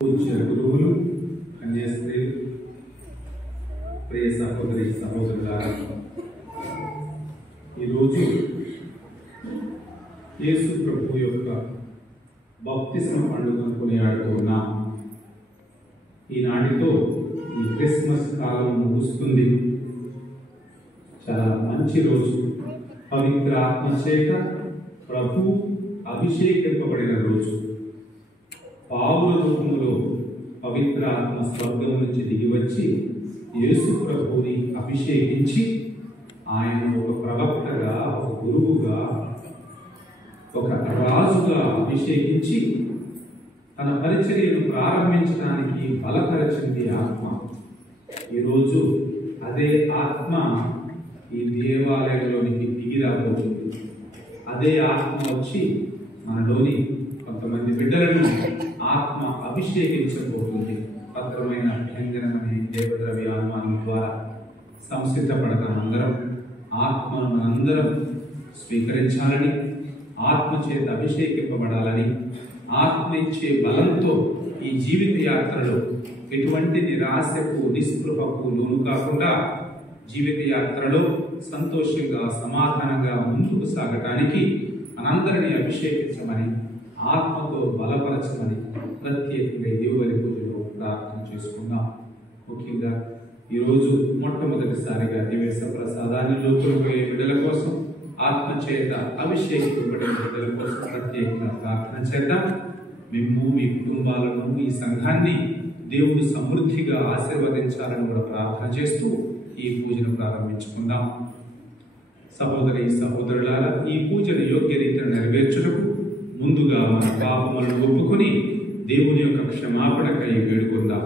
పూజ్య గురువులు, కన్యాస్త్రీలు, ప్రియ సహోదరి సహోదరులారా, ఈరోజు యేసు ప్రభు యొక్క బాప్తిస్మ పండుగను కొనియాడుతూ ఉన్నాం. ఈనాటితో ఈ క్రిస్మస్ కాలం ముగుస్తుంది. చాలా మంచి రోజు. పవిత్ర ఆత్మచేత ప్రభు అభిషేకింపబడిన రోజు. పావుల రూపంలో పవిత్ర ఆత్మ స్వర్గం నుంచి దిగివచ్చి యేసు ప్రభువుని అభిషేకించి ఆయన ఒక ప్రవక్తగా, ఒక గురువుగా, ఒక రాజుగా అభిషేకించి తన పరిచర్యను ప్రారంభించడానికి బలపరిచింది ఆత్మ. ఈరోజు అదే ఆత్మ ఈ దేవాలయంలోనికి దిగి రాబోతుంది. అదే ఆత్మ వచ్చి మనలోని కొంతమంది బిడ్డలను ఆత్మ అభిషేకించబోతుంది. పత్రమైన అభ్యంజనం అనే దేవద్రవ్య అనుమానం ద్వారా సంసిద్ధపడతాం. అందరం ఆత్మను మనందరం స్వీకరించాలని, ఆత్మ చేత అభిషేకింపబడాలని, ఆత్మ ఇచ్చే బలంతో ఈ జీవిత యాత్రలో ఎటువంటి నిరాశకు, నిస్పృహకు లోను కాకుండా జీవిత యాత్రలో సంతోషంగా, సమాధానంగా ముందుకు సాగటానికి మనందరినీ అభిషేకించమని, ఆత్మతో బలపరచమని ప్రత్యేకంగా దేవుని పూజలో ప్రార్థన చేసుకుందాం. ముఖ్యంగా ఈరోజు మొట్టమొదటిసారిగా దివ్య ప్రసాదాన్ని లోతుకుపోయే బిడ్డల కోసం, ఆత్మ చేత అభిషేకింపబడిన బిడ్డల కోసం ప్రత్యేకంగా ప్రార్థన చేద్దాం. మేము, మీ కుటుంబాలను, ఈ సంఘాన్ని దేవుడు సమృద్ధిగా ఆశీర్వదించాలని కూడా ప్రార్థన చేస్తూ ఈ పూజను ప్రారంభించుకుందాం. సహోదరి సహోదరులారా, ఈ పూజను యోగ్య రీతిని నెరవేర్చుటకు ముందుగా మన పాపములను ఒప్పుకొని దేవుని యొక్క క్షమాపణకై వేడుకుందాం.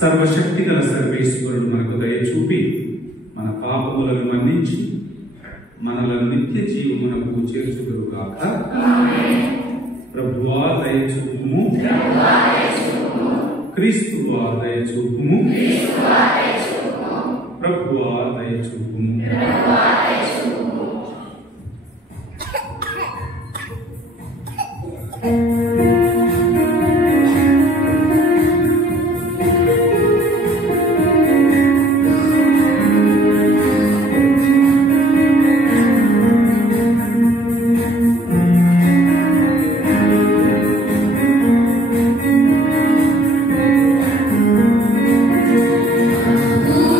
సర్వశక్తి గల సర్వేశ్వరుడు మనకు దయ చూపి మన పాపములను మన్నించి మనలను నిత్య జీవమునకు చేర్చుదురుగాక. ప్రభువా దయ చూపుము, క్రీస్తువా దయ చూపుము, ప్రభువా దయ చూపుము. Oh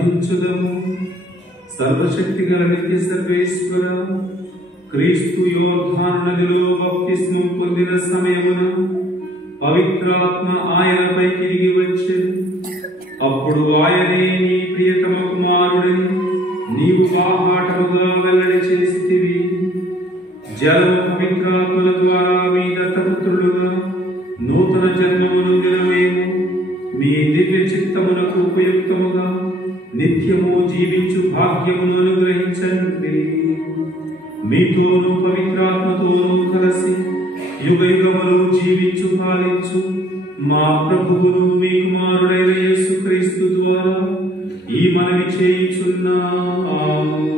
ప్రార్థించుదము. సర్వశక్తిగల నిత్య సర్వేశ్వర, క్రీస్తు యోర్దాను నదిలో బాప్తిస్మం పొందిన సమయమున పవిత్రాత్మ ఆయనపై తిరిగి వచ్చెను. అప్పుడు ఆయనే నీ ప్రియతమ కుమారుడని నీవు బాహాటముగా వెల్లడి చేసితివి. జలము పవిత్రాత్మల ద్వారా మీ దత్తపుత్రులుగా నూతన జన్మమును మేము మీ దివ్య చిత్తమునకు ఉపయుక్తముగా నిత్యము జీవించు భాగ్యమును అనుగ్రహించండి. మీతోను పవిత్రాత్మతోను కలిసి యుగ యుగములు జీవించు పాలించు మా ప్రభువును మీ కుమారుడైన యేసుక్రీస్తు ద్వారా ఈ మనవి చేయుచున్నాము.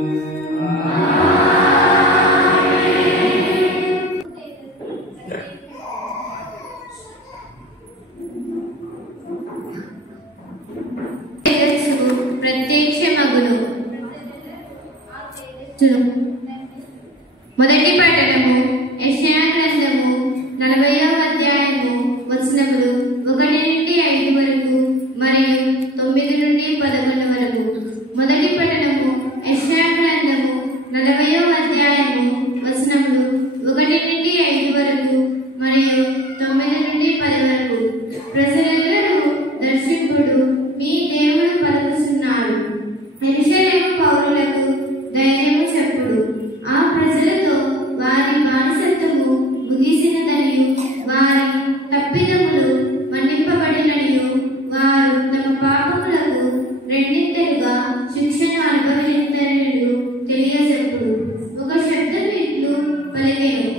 ప్రత్యక్షమగును. మొదటి పట్టణము యెషయా గ్రంథము 40వ అధ్యాయము వచనములు 1 నుండి 5 వరకు మరియు 9 నుండి 11 వరకు. మొదటి పట్టణము యెషయా గ్రంథము 40వ అధ్యాయము వచనములు 1 నుండి 5 వరకు మరియు 9 నుండి 10 వరకు. ప్రజలందరూ దర్శింపుడు మీ దేవుడు పలుకుచున్నాడు. యెరూషలేము పౌరులకు ధైర్యము చెప్పుడు. ఆ ప్రజలతో వారి బానిసత్వము ముగిసినదనియు వారి తప్పిదములు మన్నింపబడిననియు వారు తమ పాపములకు రెండింతలుగా శిక్షను అనుభవించరనియు తెలియజెప్పుడు. ఒక శబ్దం ఇట్లు పలికెను,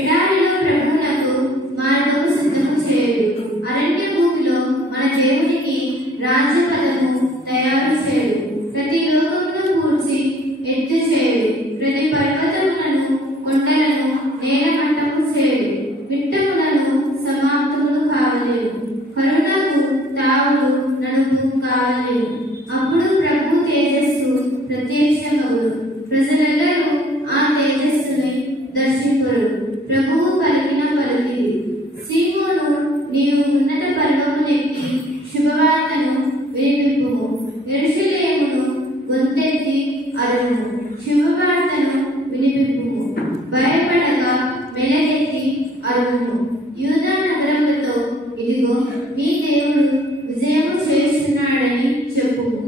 ఎడారిలో ప్రభువునకు మార్గము సిద్ధము చేయుడు. అరణ్య భూమిలో మన దేవునికి రాజపదము తయారు చేయుడు. ప్రతి లోకమును కూర్చి ఎత్తు చేయుడు. ప్రతి పర్వతములను కొండలను నేలమట్టము చేయుడు. మిట్టములను సమాప్తములు కావలేవు. కరుణకు తావులు నడుము కావలేవు. అప్పుడు ప్రభు తేజస్సు ప్రత్యక్షమగును. ప్రజలందరూ ఆ తేజస్సుని దర్శింపరు. ప్రభువు పలికిన పలికిది. సీమోను, నీవు ఉన్నత పర్వతమునెక్కి శుభవార్తను వినిపింపుము. యెరూషలేమును గొంతెత్తి అరుము. శుభవార్తను వినిపింపుము. భయపడగా మెలగెత్తి అరుము. యూదా నగరములతో, ఇదిగో మీ దేవుడు విజయము చేస్తున్నాడని చెప్పుము.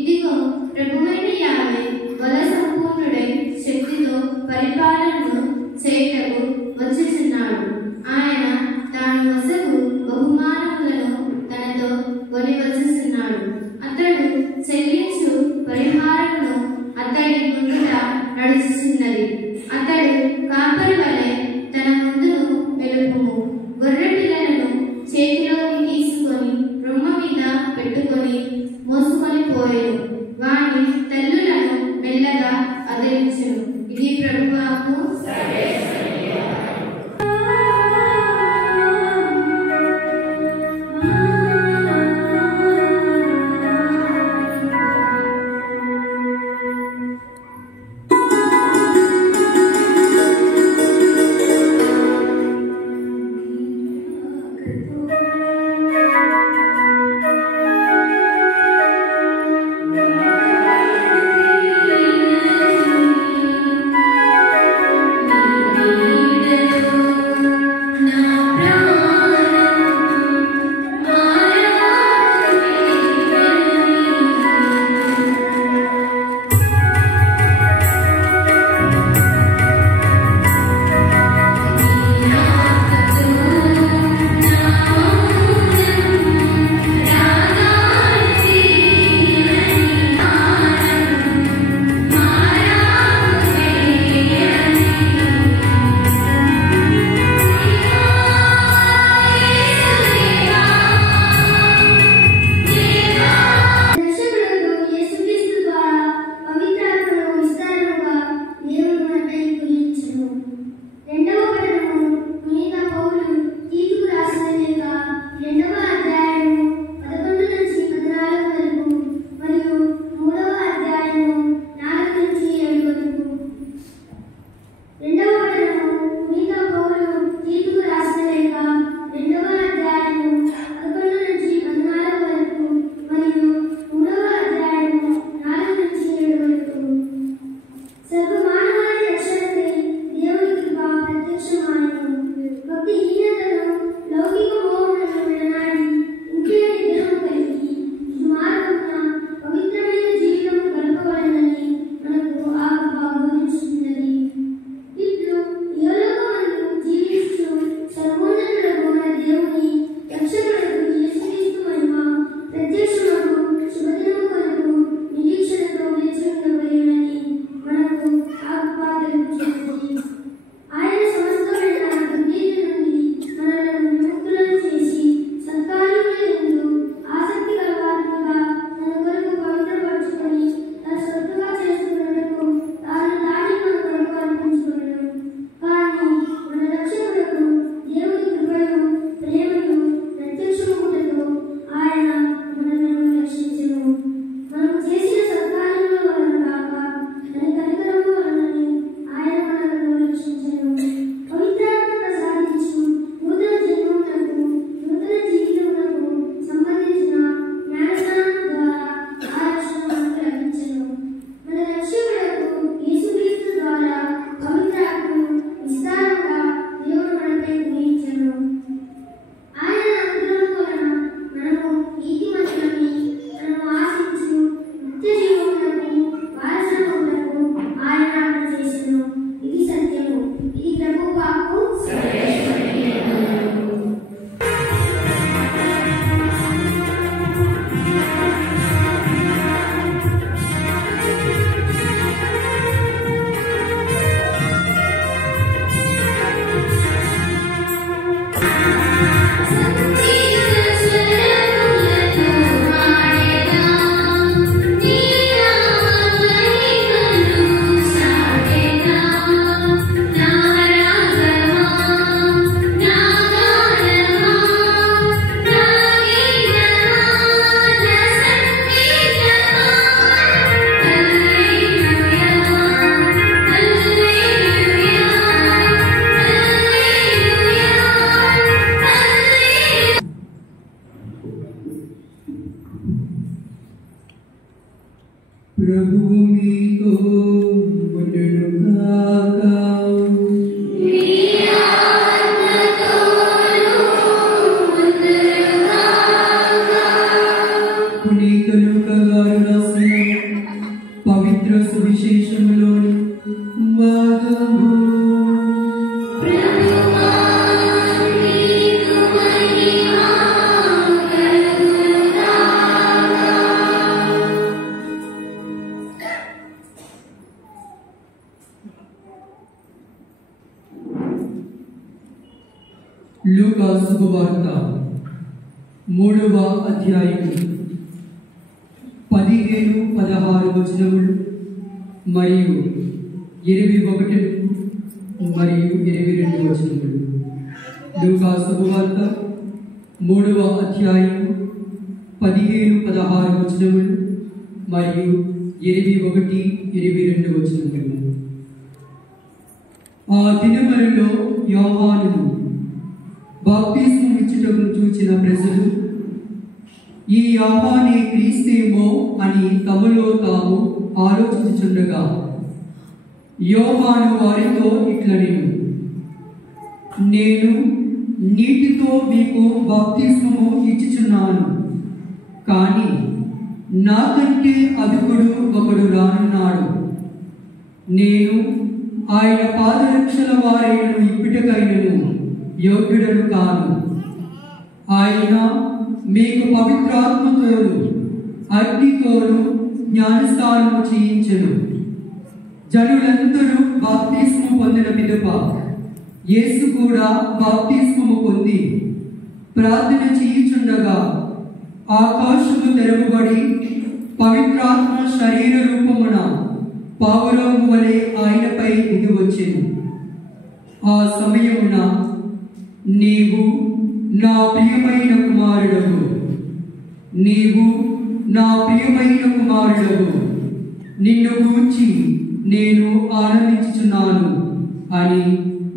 ఇదిగో ప్రభువైన యావే బల సంపూర్ణుడై శక్తితో పరిపాలనను చేయుటకు వచ్చుచున్నాడు. ఆయన తాను వసగు బహుమానములను తనతో కొని వచ్చుచున్నాడు. అతడు చెల్లించు పరిహారమును అతడి ముందుట నడుచుచున్నది. అతడు కాపరి వలె తన ముందును వెలుపుము. గొర్రె పిల్లలను చేతిలోకి తీసుకొని రొమ్మ మీద పెట్టుకొని మోసుకొని పోయెను. వాని తల్లులను మెల్లగా అదిలించెను. ఇది ప్రభువాకు. Amen. ప్రభువు మీతో ఉండునుగాక. పునీత లూకా గారు రాసిన పవిత్ర సువిశేషములోని భాగము. లూకా శుభవార్త 3వ అధ్యాయం 15-16 వచనములు మరియు 21 మరియు 22 వచనములు. లూకా శుభవార్త 3వ అధ్యాయం 15-16 వచనములు మరియు 21-22 వచనములు. ఆ దినములలో యోహానును బాప్తిస్మం ఇచ్చుటకు చూచిన ప్రజలు ఈ యోహానే క్రీస్తేమో అని తమలో తాము ఆలోచించుచుండగా యోహాను వారితో ఇట్లనెను, నేను నీటితో మీకు బాప్తిస్మము ఇచ్చుచున్నాను, కానీ నాకంటే అధికుడు ఒకడు రానున్నాడు. నేను ఆయన పాదరక్షల వారైనను ఇప్పటికైనను యోగ్యుడను కాను. ఆయన మీకు పవిత్రాత్మతోను అగ్నితోను జ్ఞానస్నానము చేయించెను. జనులందరూ బాప్తిస్మము పొందిన పిదప యేసు కూడా బాప్తిస్మము పొంది ప్రార్థన చేయుచుండగా ఆకాశము తెరవబడి పవిత్రాత్మ శరీర రూపమున పావురము వలె ఆయనపై దిగి వచ్చెను. ఆ సమయమున నీవు నా ప్రియమైన కుమారుడవు, నీవు నా ప్రియమైన కుమారుడవు, నిన్ను గూర్చి నేను ఆనందించుచున్నాను అని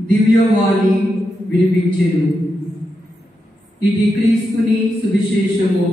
దివ్యవాణి వినిపించెను. ఇది క్రీస్తుని సువిశేషము.